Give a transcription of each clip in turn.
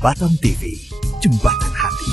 Jembatan TV, Jembatan Hati.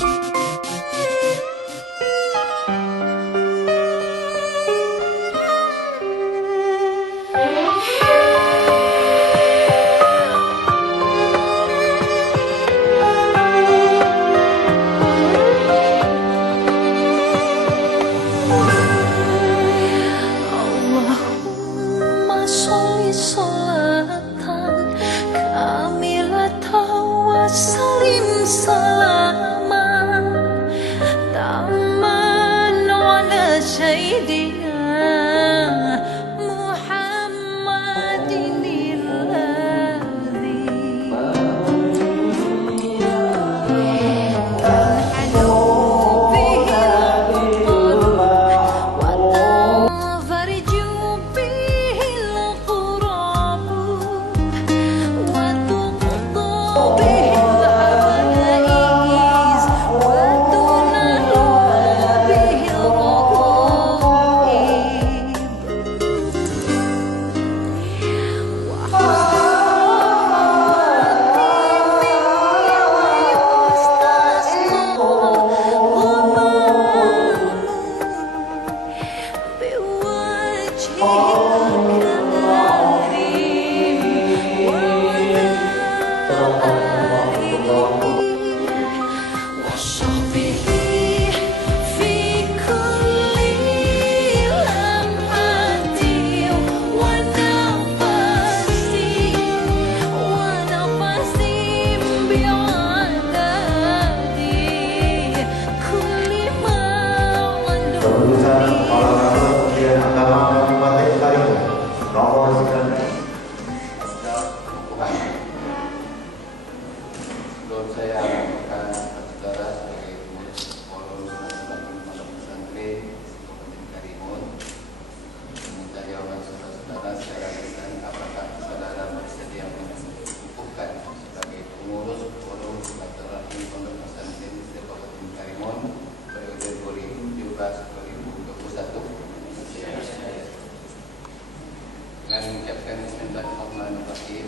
Dengan mengucapkan Bismillahirrahmanirrahim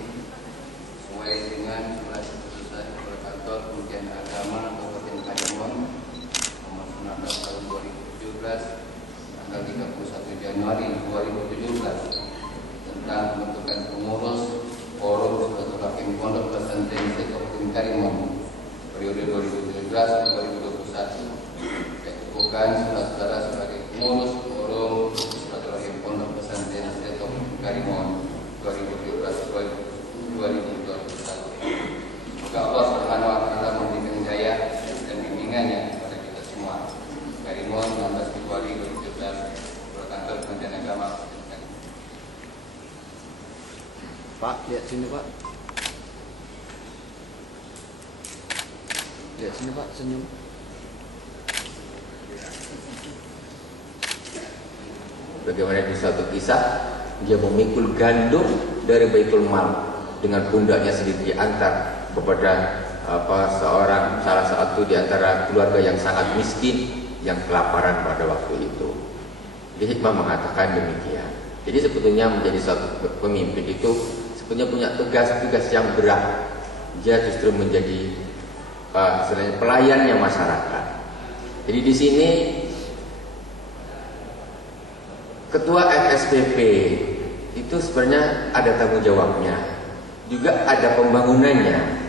sesuai dengan surat keputusan Kepala Kantor Kementerian Agama Kabupaten Karimun nomor 19 tahun 2017 tanggal 31 Januari 2017 tentang pembentukan pengurus Forum Silaturahim Pondok Pesantren Kabupaten Karimun periode 2017-2021. Bukan saudara-saudara sebagai pengurus Forum Silaturahim Pondok Pesantren Karimun 2017-2021. Semoga Allah Subhanahu wa taala memberikan hidayah dan bimbingannya kepada kita semua. Karimun 16 Februari 2017, Kantor Kementerian Agama. Pak, lihat sini Pak. Lihat sini Pak, senyum. Bagaimana di suatu kisah dia memikul gandum dari Baitul Mal dengan pundaknya sendiri diantar kepada salah satu di antara keluarga yang sangat miskin yang kelaparan pada waktu itu. Jadi hikmah mengatakan demikian. Jadi sebetulnya menjadi suatu pemimpin itu sebetulnya punya tugas-tugas yang berat. Dia justru menjadi pelayannya masyarakat. Jadi di sini Ketua FSPP itu sebenarnya ada tanggung jawabnya, juga ada pembangunannya.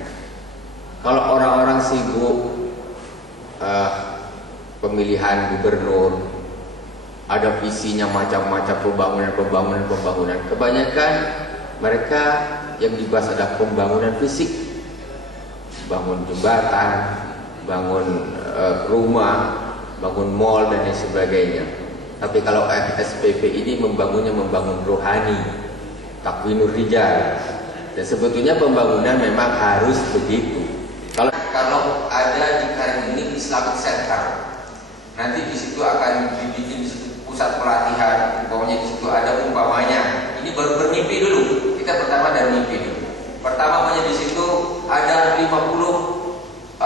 Kalau orang-orang sibuk pemilihan gubernur, ada visinya macam-macam pembangunan. Kebanyakan mereka yang dibahas adalah pembangunan fisik, bangun jembatan, bangun rumah, bangun mall dan lain sebagainya. Tapi kalau SPP ini membangun rohani, takwinur rijal. Dan sebetulnya pembangunan memang harus begitu. Kalau ada di Karimun ini Islamic Center, nanti di situ akan dibikin pusat pelatihan. Umpamanya di situ ada ini baru bermimpi dulu. Kita pertama dari mimpi dulu. Pertama di situ ada 50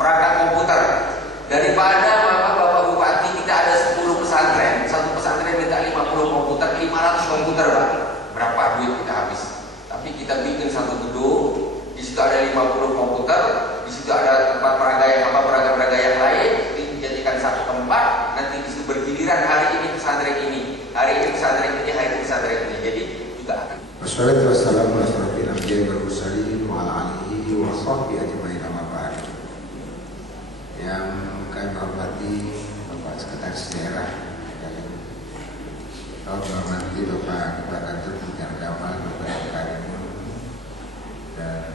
perangkat komputer. Daripada Bapak Bupati kita ada 10 pesantren, satu pesantren minta 50 komputer, 500 komputer Pak. Berapa duit kita habis? Tapi kita bikin satu gedung, di situ ada 50 komputer, di situ ada tempat peraga-peraga yang lain, dijadikan satu tempat, nanti di situ bergiliran hari ini pesantren ini, hari ini pesantren ini, hari ini pesantren ini. Jadi juga akan. Wassalatu wassalamu ala asyrofil anbiya'i wal mursalin wa ala alihi wa sahbihi ajma'in amma ba'd. Yang kami hormati Bapak Sekretaris Daerah, kami hormati Bapak Kepala Kantor Kementerian Agama, Bapak Karimun, dan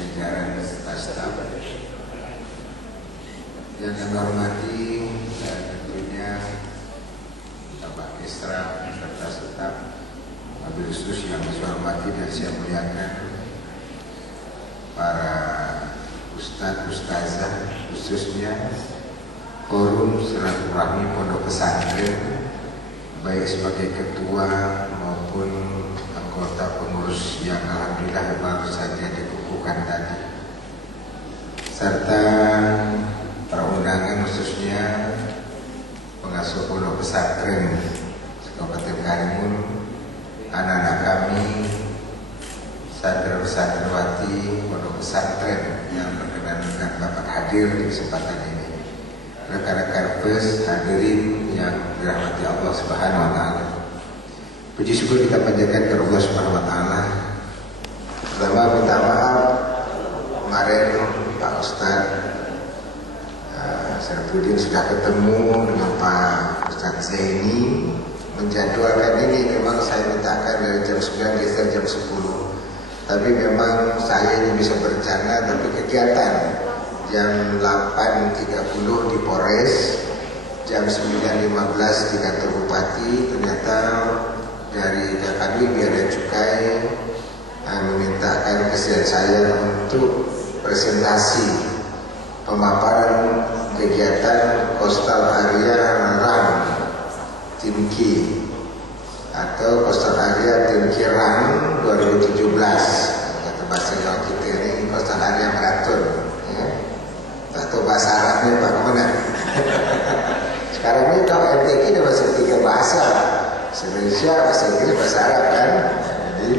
jajaran staf yang kami hormati, dan tentunya Bapak Kesra serta staf wabil khusus yang saya hormati dan saya muliakan, para ustaz-ustazah, khususnya forum silaturahmi pondok pesantren, baik sebagai ketua maupun anggota pengurus yang alhamdulillah baru saja dikukuhkan tadi, serta para undangan khususnya pengasuh pondok pesantren Kabupaten Karimun, anak-anak kami, santri-santriwati pondok pesantren yang berkenan dengan Bapak hadir di kesempatan ini, rekan-rekan pers hadirin yang dirahmati Allah Subhanahu wa taala. Puji syukur kita panjatkan kepada Allah Subhanahu wa taala. Pertama minta maaf kemarin Pak Ustaz Syarifudin sudah ketemu dengan Pak Ustaz Zaini menjadwalkan ini. Memang saya mintakan dari jam 9 geser jam 10, tapi memang saya ini bisa berencana, tapi kegiatan jam 8.30 di Polres, jam 9.15 di kantor Bupati. Ternyata dari kami Bea Cukai memintakan kesediaan saya untuk presentasi pemaparan kegiatan Coastal Area Run Timki atau Coastal Area Timki Run 2017. Kata bahasa Jawa kita ini Coastal Area Marathon, ya. Atau bahasa Arabnya Pak mana? Sekarang ini kalau MTQ ada bahasa 3 bahasa, bahasa Indonesia, bahasa Inggris, bahasa Arab kan. Jadi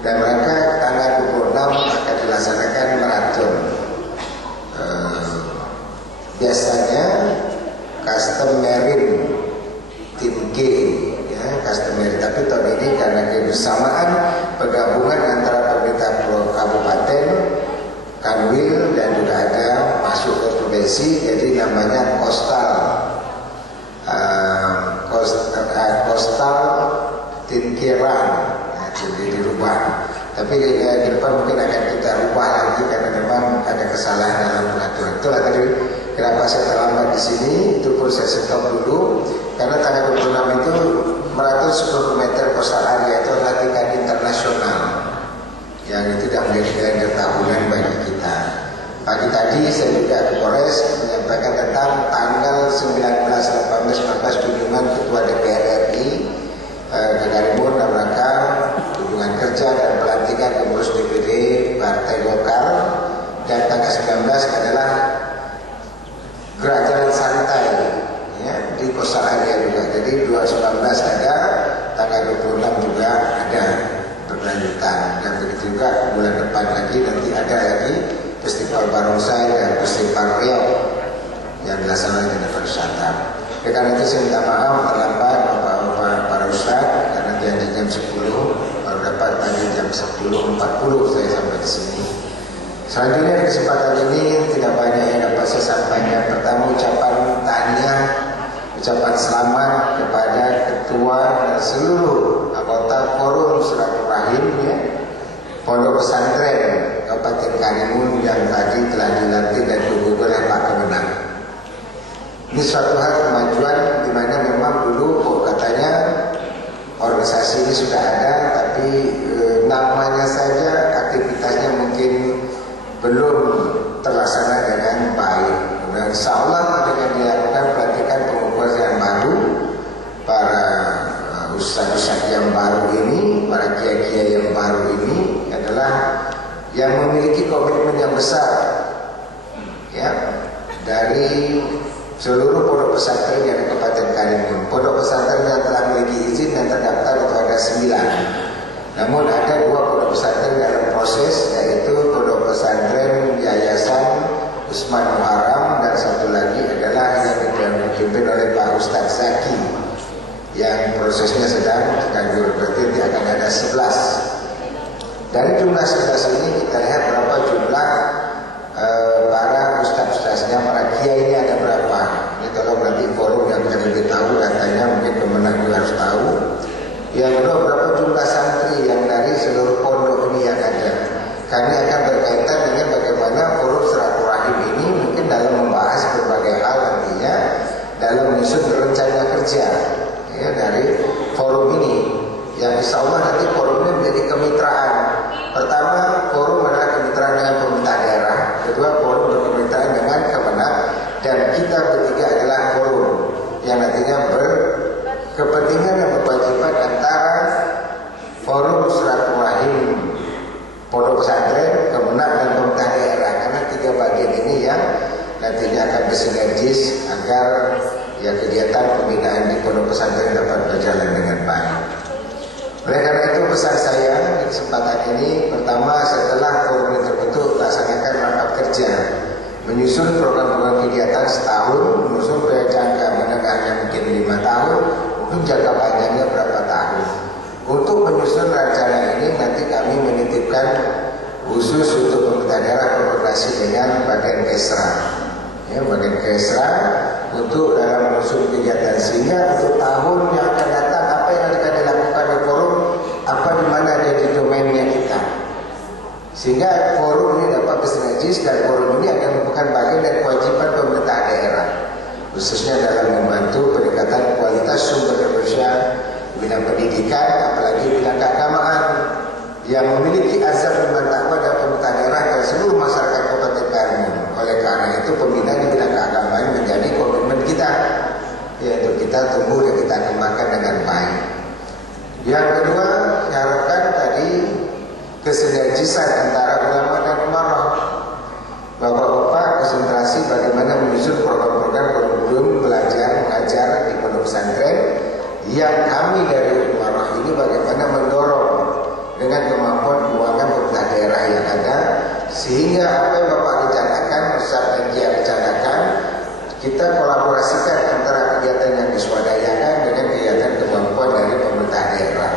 dan mereka tanggal 26 akan dilaksanakan maraton. Biasanya custom marine tim G, ya, custom marine. Tapi tahun ini karena kebersamaan penggabungan antara pemerintah kabupaten, Kanwil, dan juga ada masuk ke provinsi, jadi namanya Coastal Tinkiran. Nah, jadi dirubah. Tapi ke depan mungkin akan kita rubah lagi karena memang ada kesalahan dalam pengaturan. Itulah tadi kenapa saya terlambat di sini. Itu pun saya stop dulu karena tanggal 26 itu maraton 10 km coastal area itu adalah tingkat internasional yang itu tidak menjadi kalender tahunan bagi kita. Pagi tadi saya juga ke Polres menyampaikan tentang tanggal 19, 18, 19 kunjungan Ketua DPR RI ke Karimun dalam rangka kunjungan kerja dan pelantikan pengurus DPD Partai Golkar, dan tanggal 19 adalah gerak jalan santai, ya, di Coastal Area juga. Jadi 19 ada, tanggal 26 juga ada berlanjutan, dan begitu juga bulan depan lagi nanti ada lagi Festival Barongsai dan Festival Riau yang dilaksanakan di pariwisata. Karena itu saya minta maaf terlambat Bapak para Ustaz, karena janji jam 10 baru dapat tadi jam 10.40 saya sampai di sini. Selanjutnya kesempatan ini tidak banyak yang dapat saya sampaikan. Pertama ucapan tahniah, ucapan selamat kepada ketua dan seluruh anggota forum silaturahim, ya, pondok pesantren Kabupaten Karimun yang tadi telah dilantik dan digugur oleh Pak Kemenang. Ini suatu hal kemajuan di mana memang dulu katanya organisasi ini sudah ada, tapi namanya saja aktivitasnya mungkin belum terlaksana dengan baik. Dan insya Allah dengan dilakukan pelatihan pengukuran yang baru, para ustaz-ustaz yang baru ini, para kiai-kiai yang baru ini adalah yang memiliki komitmen yang besar, ya, dari seluruh pondok pesantren yang di Kabupaten Karimun. Pondok pesantren yang telah memiliki izin dan terdaftar itu ada 9. Namun ada 2 pondok pesantren dalam proses, yaitu pondok pesantren Yayasan Usman Muharram, dan satu lagi adalah yang dipimpin oleh Pak Ustadz Zaki yang prosesnya sedang berarti akan ada 11. Dari jumlah 11 ini kita lihat berapa jumlah para ustadz-ustadznya, para kiai ini ada berapa. Ini tolong nanti forum yang akan lebih tahu datanya, mungkin Kemenang juga harus tahu. Yang kedua, berapa jumlah santri yang dari seluruh pondok ini yang ada. Kami akan berkaitan dengan bagaimana forum silaturahim ini mungkin dalam membahas berbagai hal nantinya dalam menyusun rencana kerja ya, dari forum ini, yang insya Allah nanti forum ini menjadi kemitraan. Pertama, forum adalah kemitraan dengan pemerintah daerah. Kedua, forum berkemitraan dengan Kemenang. Dan kita bertiga adalah forum yang nantinya berkepentingan dan berkewajiban antara forum silaturahim pondok pesantren, Kemenang, dan pemerintah daerah. Karena 3 bagian ini yang nantinya akan bersinergis agar ya kegiatan pembinaan di pondok pesantren dapat berjalan dengan baik. Oleh karena itu pesan saya di kesempatan ini, pertama setelah forum ini terbentuk, laksanakan rapat kerja, menyusun program-program kegiatan setahun, menyusun jangka menengahnya mungkin 5 tahun, mungkin jangka panjangnya berapa tahun. Untuk menyusun rencana ini nanti kami menitipkan khusus untuk pemerintah daerah koordinasi dengan bagian Kesra, ya, bagian Kesra untuk dalam menyusun kegiatan, sehingga untuk tahun yang akan datang apa yang akan dilakukan di forum, apa di mana jadi domainnya kita, sehingga forum ini dapat bersinergis dan forum ini akan merupakan bagian dari kewajiban pemerintah daerah, khususnya dalam membantu peningkatan kualitas sumber daya manusia, bidang pendidikan, apalagi bidang keagamaan yang memiliki azab iman takwa dan pemerintah daerah dan seluruh masyarakat Kabupaten Karimun. Oleh karena itu pembinaan di bidang keagamaan menjadi komitmen kita, yaitu kita tumbuh dan kita kembangkan dengan baik. Yang kedua, saya harapkan tadi kesinergisan antara ulama dan umarah. Bapak-bapak konsentrasi bagaimana menyusun program-program kurikulum belajar mengajar di pondok pesantren, yang kami dari umarah ini bagaimana mendorong dengan kemampuan keuangan pemerintah daerah yang ada, sehingga apa yang Bapak rencanakan, Ustaz dan Kia rencanakan, kita kolaborasikan antara kegiatan yang diswadayakan dengan kegiatan kemampuan dari pemerintah daerah.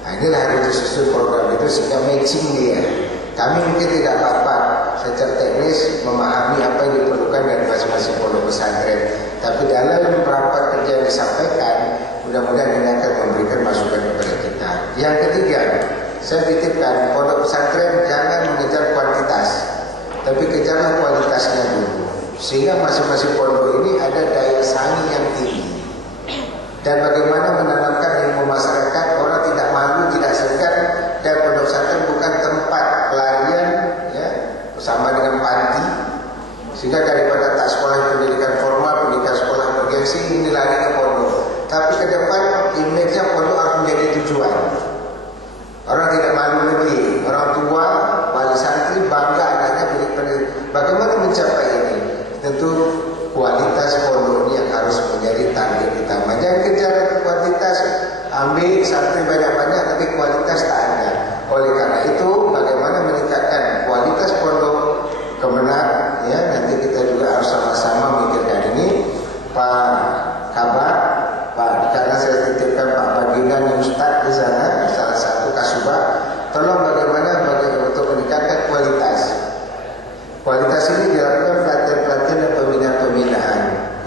Nah, inilah harus disusun program itu sehingga matching dia. Kami mungkin tidak apa-apa secara teknis memahami apa yang diperlukan dari masing-masing pondok pesantren, tapi dalam rapat kerja yang disampaikan, mudah-mudahan ini akan memberikan masukan kepada kita. Yang ketiga, saya titipkan pondok pesantren jangan mengejar kuantitas, tapi kejarlah kualitasnya dulu, sehingga masing-masing pondok ini ada daya saing yang tinggi. Dan bagaimana menanamkan ilmu masyarakat, orang tidak malu, tidak segan, dan pondok pesantren bukan tempat pelarian, ya, bersama dengan panti, sehingga daripada tak sekolah pendidikan formal, pendidikan sekolah bergengsi, ini lari ke pondok. Tapi ke depan image-nya pondok harus menjadi tujuan. Orang tidak malu lagi, orang tua, wali santri bangga anaknya pendidik. Bagaimana mencapai ini? Tentu kualitas pondok ini yang harus menjadi target utama. Jangan kejar kuantitas, ambil santri banyak-banyak tapi kualitas tak ada. Oleh karena itu, bagaimana meningkatkan kualitas pondok Kemenang, ya, nanti kita juga harus sama-sama memikirkan ini. Pak Kabar, Pak, karena saya titipkan Pak Baginda Ustadz di sana, salah satu kasubag, tolong bagaimana untuk meningkatkan kualitas. Kualitas ini dilakukan pelatihan-pelatihan dan pembinaan-pembinaan.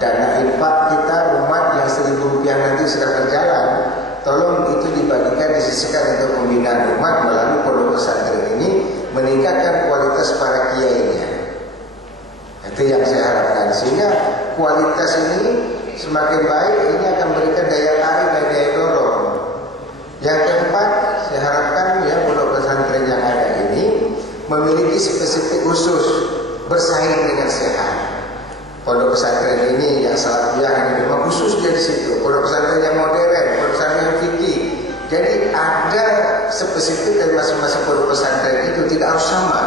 Dana infak kita umat yang Rp1.000 nanti sedang berjalan, tolong itu dibagikan, disisikan untuk pembinaan umat melalui pondok pesantren ini, meningkatkan kualitas para kiainya. Itu yang saya harapkan, sehingga kualitas ini semakin baik, ini akan memberikan daya tarik dan daya dorong. Yang keempat, saya harapkan ya pondok pesantren yang ada ini memiliki spesifik khusus, bersaing dengan sehat. Pondok pesantren ini yang salafiyah ini memang khusus di situ. Pondok pesantren yang modern, pondok pesantren yang fikih. Jadi ada spesifik dari masing-masing pondok pesantren itu, tidak harus sama.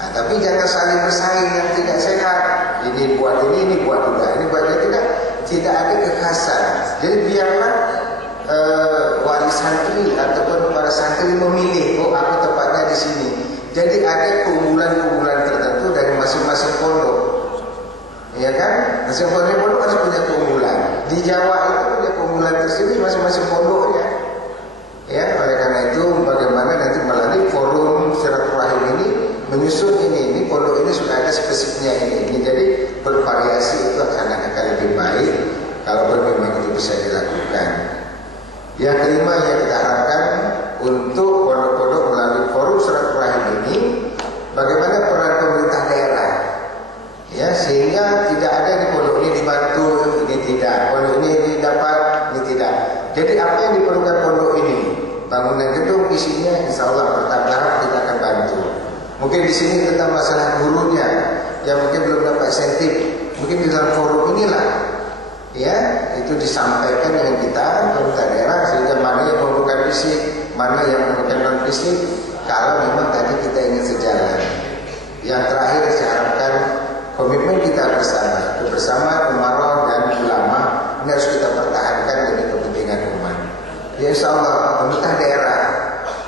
Nah, tapi jangan saling bersaing yang tidak sehat. Ini buat ini buat juga, ini buat itu, tidak ada kekhasan. Jadi biarlah wali santri ataupun para santri memilih, oh aku tepatnya di sini. Jadi ada keunggulan-keunggulan tertentu dari masing-masing pondok, ya kan? Masing-masing pondok harus punya keunggulan. Di Jawa itu punya keunggulan tersendiri masing-masing pondoknya. Ya, oleh karena itu bagaimana nanti melalui forum silaturahim ini menyusun ini pondok ini sudah ada spesifiknya ini. Jadi bervariasi itu akan lebih baik kalau memang itu bisa dilakukan. Yang kelima yang kita harapkan untuk pondok-pondok melalui forum silaturahim ini, bagaimana peran pemerintah daerah, ya, sehingga tidak ada di pondok ini dibantu, ini tidak, pondok ini dapat, ini tidak. Jadi apa yang diperlukan pondok ini, bangunan gedung isinya, insya Allah bertahap kita akan bantu. Mungkin di sini tentang masalah gurunya yang mungkin belum dapat insentif, mungkin di dalam forum inilah, ya, itu disampaikan dengan kita pemerintah daerah sehingga mana yang memerlukan fisik, mana yang memerlukan non fisik. Kalau memang tadi kita ingin sejalan. Yang terakhir saya harapkan komitmen kita bersama, kebersamaan umarah dan ulama ini harus kita pertahankan demi kepentingan umat. Ya, insya Allah pemerintah daerah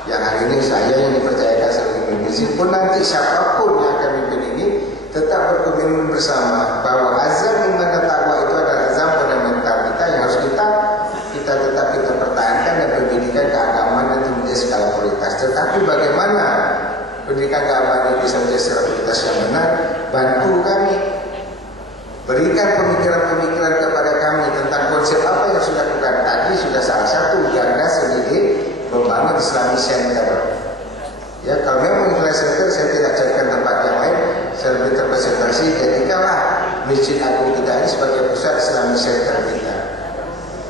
yang hari ini saya yang dipercayakan sebagai pemimpin pun nanti siapapun yang akan memimpin ini tetap berkomitmen bersama bahwa azam iman dan takwa itu adalah azam fundamental kita yang harus kita tetap kita pertahankan, dan pendidikan keagamaan itu menjadi skala prioritas. Tetapi bagaimana pendidikan keagamaan ini bisa menjadi skala prioritas yang benar? Bantu kami, berikan pemikiran-pemikiran kepada kami tentang konsep apa yang sudah dilakukan tadi. Sudah salah satu gagas sedikit membangun Islamic Center. Ya, kalau memang Islamic Center saya tidak carikan tempat yang lain, saya lebih terkonsentrasi jadikanlah Masjid Agung kita ini sebagai pusat Islamic Center kita.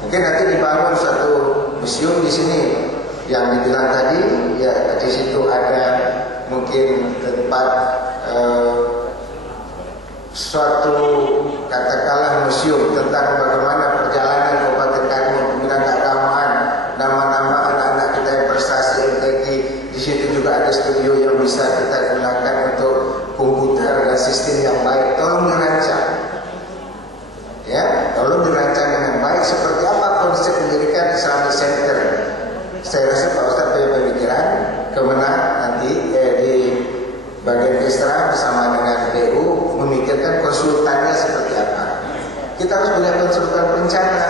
Mungkin nanti dibangun satu museum di sini yang dibilang tadi, ya, di situ ada mungkin tempat suatu katakanlah museum tentang bagaimana perjalanan Kabupaten Karimun pembinaan keagamaan, nama-nama anak-anak kita yang prestasi MTQ. Di situ juga ada studio yang bisa kita gunakan untuk komputer dan sistem yang baik. Tolong dirancang, ya, tolong dirancang dengan baik seperti apa konsep mendirikan Islamic Center. Saya rasa Pak Ustaz punya pemikiran kemenang nanti di bagian Kesra bersama dengan BU memikirkan konsultannya seperti apa. Kita harus punya konsultan perencana.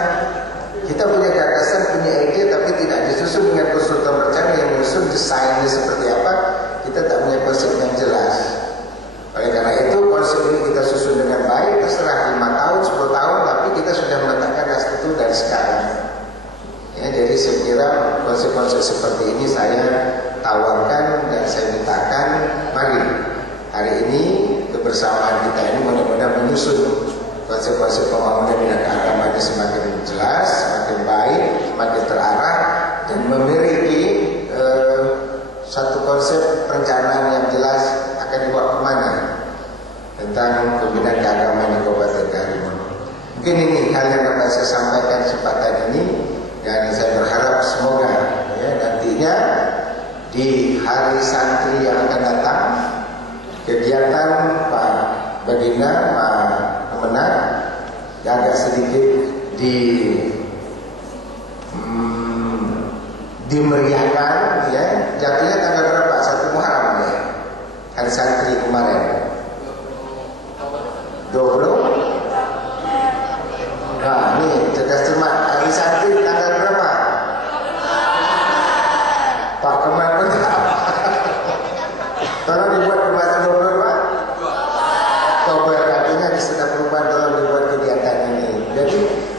Kita punya gagasan, punya ide, tapi tidak disusun dengan konsultan perencana yang menyusun desainnya seperti apa. Kita tak punya konsep yang jelas. Oleh karena itu konsep ini kita susun dengan baik, terserah 5 tahun, 10 tahun, tapi kita sudah meletakkan das itu dari sekarang. Ya, jadi saya kira konsep-konsep seperti ini saya tawarkan dan saya mintakan, mari hari ini kebersamaan kita ini mudah-mudahan menyusun konsep-konsep pembangunan bidang keagamaan ini semakin jelas, semakin baik, semakin terarah, dan memiliki satu konsep perencanaan yang jelas akan dibawa kemana tentang pembinaan keagamaan di Kabupaten Karimun. Mungkin ini hal yang dapat saya sampaikan kesempatan ini, dan saya berharap semoga ya, nantinya di hari santri yang akan datang kegiatan Pak Baginda, Pak Kemenang agak sedikit dimeriahkan, ya. Jatuhnya tanggal berapa? 1 Muharram ya, hari santri kemarin 20. Nah ini cerdas cermat, hari santri tanggal berapa? Pak Kemenang pun apa? Tolong dibuat kemasan 22 Pak. Oktober, artinya sudah perubahan, tolong dibuat kegiatan ini. Jadi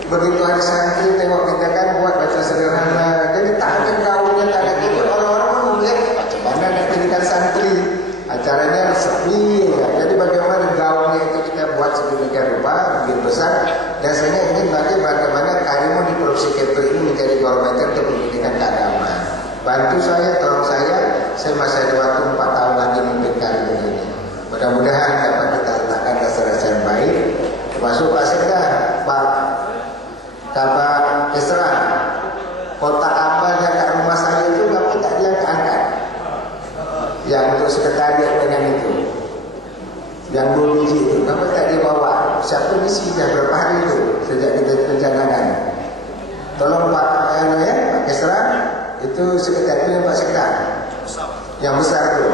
begitu hari santri tengok kita kan buat baca sederhana. Jadi tak ada gaulnya, tak ada gitu. Orang-orang pun melihat macam mana nak pendidikan santri. Acaranya sepi ya. Jadi bagaimana gaulnya itu kita buat sedemikian rupa, begitu besar. Dan saya ingin nanti bagaimana Karimun di Provinsi Kepri ini menjadi barometer untuk pendidikan keagamaan. Bantu saya, tolong saya masih ada waktu 4 tahun lagi memimpin Karimun ini. Mudah-mudahan dapat kita letakkan dasar-dasar yang baik. Termasuk Pak Sekda, Pak Kabar Kesra, kotak amal yang kat rumah saya itu kenapa tak diangkat? Yang untuk sekretariat dengan itu, yang 2 biji itu, kenapa tak dia bawa? Siapa misi dah berapa hari itu sejak kita rencanakan? Tolong Pak Kesra, itu sekretariatnya Pak Sekda yang besar tuh,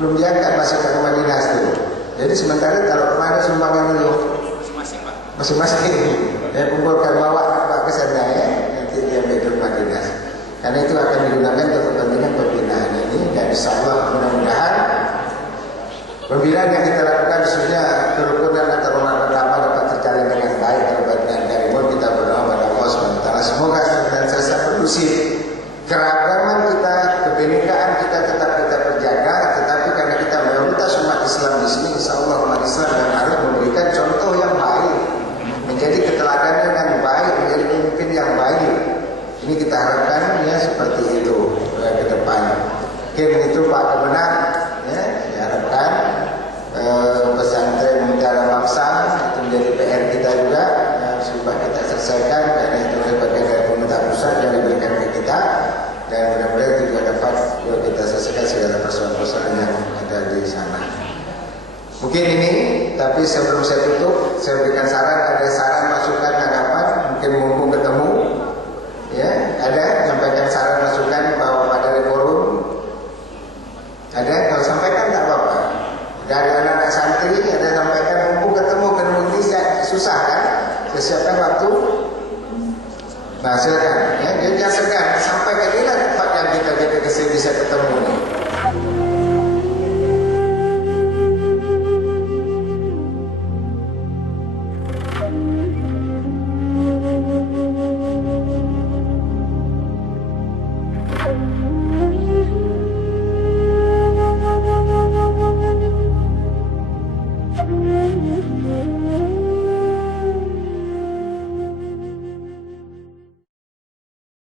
belum diangkat masih ke rumah dinas tuh. Jadi sementara kalau kemana sumbangan itu masing-masing ya kumpulkan bawa Pak ke sana ya, nanti diambil ke rumah dinas. Karena itu akan digunakan untuk kepentingan pembinaan ini, dan insyaallah mudah-mudahan pembinaan yang kita lakukan khususnya kerukunan antara umat beragama dapat terjalin dengan baik. Dan dari mulai kita berdoa pada Allah SWT semoga senantiasa kondusif, keragaman kita, kebenekaan kita tetap kita perjaga. Tetapi karena kita mayoritas umat Islam di sini, insyaallah umat Islam yang harus memberikan contoh yang baik, menjadi keteladanan yang baik, menjadi pemimpin yang baik. Ini kita harapkan ya seperti itu ke depan. Mungkin itu Pak Kemenak ya, diharapkan pesantren Mutiara Bangsa itu menjadi PR kita juga ya, supaya kita selesaikan, karena itu bagian dari pemerintah pusat yang diberikan ke kita, dan mudah-mudahan itu juga dapat kita selesaikan segala persoalan-persoalan yang ada di sana. Mungkin ini, tapi sebelum saya tutup, saya berikan saran, ada saran, masukan, tanggapan, mungkin mumpung ketemu ya, ada nyampaikan saran, masukan bahwa pada forum ada, kalau sampaikan tak apa-apa. Dari anak-anak santri ada sampaikan, mumpung ketemu ini susah kan, saya siapkan waktu. Nah silakan.